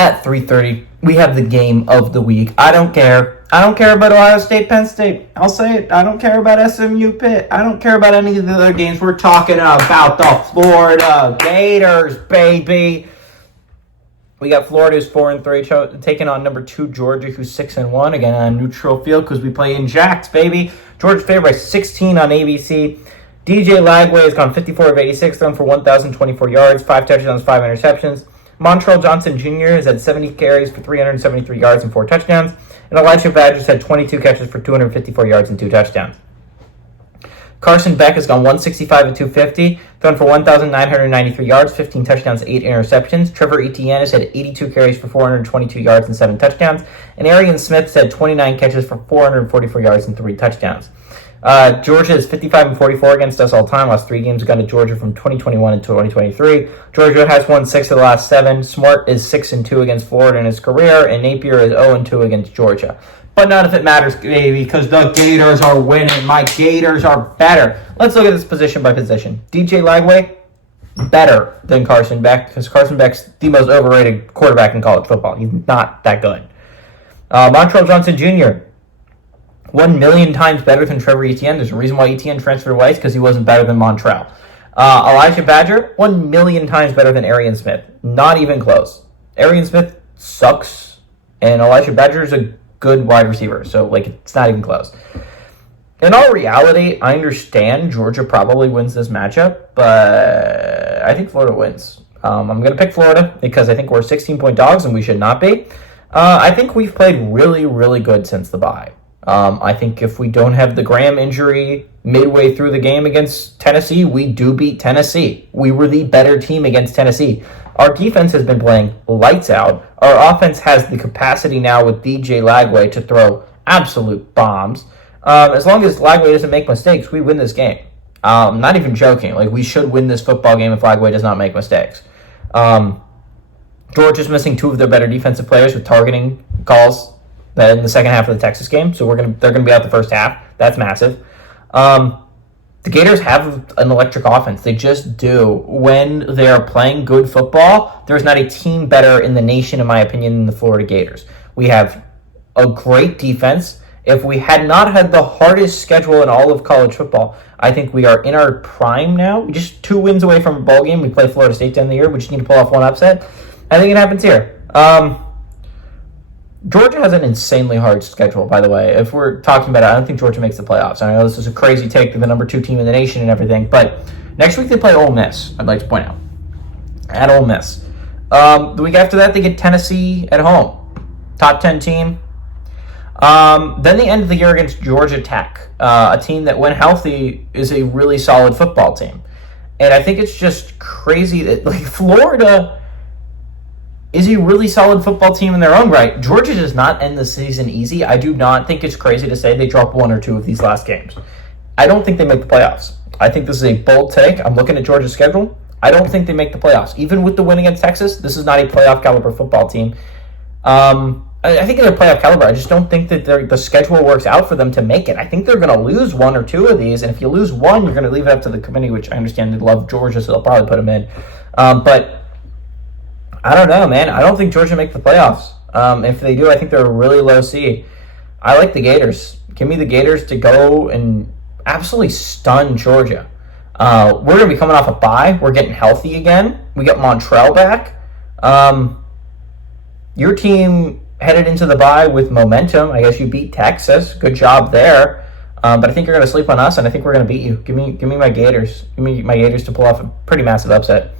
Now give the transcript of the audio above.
at 3:30, we have the game of the week. I don't care. I don't care about Ohio State, Penn State. I'll say it. I don't care about SMU, Pitt. I don't care about any of the other games. We're talking about the Florida Gators, baby. We got Florida, who's 4-3, taking on number 2 Georgia, who's 6-1. Again, on a neutral field because we play in Jacks, baby. Georgia's favored by 16 on ABC. DJ Lagway has gone 54 of 86, thrown for 1,024 yards, 5 touchdowns, 5 interceptions. Montrell Johnson Jr. has had 70 carries for 373 yards and 4 touchdowns. And Elijah Badgers had 22 catches for 254 yards and 2 touchdowns. Carson Beck has gone 165 of 250, thrown for 1,993 yards, 15 touchdowns, 8 interceptions. Trevor Etienne has had 82 carries for 422 yards and 7 touchdowns. And Arian Smith has had 29 catches for 444 yards and 3 touchdowns. Georgia is 55-44 against us all time. Last 3 games have gone to Georgia from 2021 to 2023. Georgia has won 6 of the last 7. Smart is 6-2 against Florida in his career, and Napier is 0-2 against Georgia. But none of it matters, baby, because the Gators are winning. My Gators are better. Let's look at this position by position. DJ Lagway, better than Carson Beck, because Carson Beck's the most overrated quarterback in college football. He's not that good. Montrell Johnson Jr., 1,000,000 times better than Trevor Etienne. There's a reason why Etienne transferred away, because he wasn't better than Montrell. Elijah Badger, 1,000,000 times better than Arian Smith. Not even close. Arian Smith sucks, and Elijah Badger is a good wide receiver, so it's not even close. In all reality, I understand Georgia probably wins this matchup, but I think Florida wins. I'm going to pick Florida because I think we're 16-point dogs and we should not be. I think we've played really, really good since the bye. I think if we don't have the Graham injury midway through the game against Tennessee, we do beat Tennessee. We were the better team against Tennessee. Our defense has been playing lights out. Our offense has the capacity now with DJ Lagway to throw absolute bombs. As long as Lagway doesn't make mistakes, we win this game. I'm not even joking. We should win this football game if Lagway does not make mistakes. Georgia's missing 2 of their better defensive players with targeting calls in the second half of the Texas game, so they're gonna be out the first half. That's massive. The Gators have an electric offense. They just do. When they're playing good football, there's not a team better in the nation, in my opinion, than the Florida Gators. We have a great defense. If we had not had the hardest schedule in all of college football, I think we are in our prime now. We're just 2 wins away from a bowl game. We play Florida State at the end of the year. We just need to pull off 1 upset. I think it happens here. Georgia has an insanely hard schedule, by the way. If we're talking about it, I don't think Georgia makes the playoffs. I know this is a crazy take. They're the number 2 team in the nation and everything, but next week they play Ole Miss, I'd like to point out. At Ole Miss. The week after that, they get Tennessee at home. Top 10 team. Then they end the year against Georgia Tech, a team that, when healthy, is a really solid football team. And I think it's just crazy that Florida is a really solid football team in their own right. Georgia does not end the season easy. I do not think it's crazy to say they drop 1 or 2 of these last games. I don't think they make the playoffs. I think this is a bold take. I'm looking at Georgia's schedule. I don't think they make the playoffs. Even with the win against Texas, this is not a playoff caliber football team. I think they're playoff caliber. I just don't think that the schedule works out for them to make it. I think they're going to lose 1 or 2 of these, and if you lose 1, you're going to leave it up to the committee, which I understand they love Georgia, so they'll probably put them in. But I don't know, man. I don't think Georgia make the playoffs. If they do, I think they're a really low seed. I like the Gators. Give me the Gators to go and absolutely stun Georgia. We're going to be coming off a bye. We're getting healthy again. We got Montrell back. Your team headed into the bye with momentum. I guess you beat Texas. Good job there. But I think you're going to sleep on us, and I think we're going to beat you. Give me my Gators. Give me my Gators to pull off a pretty massive upset.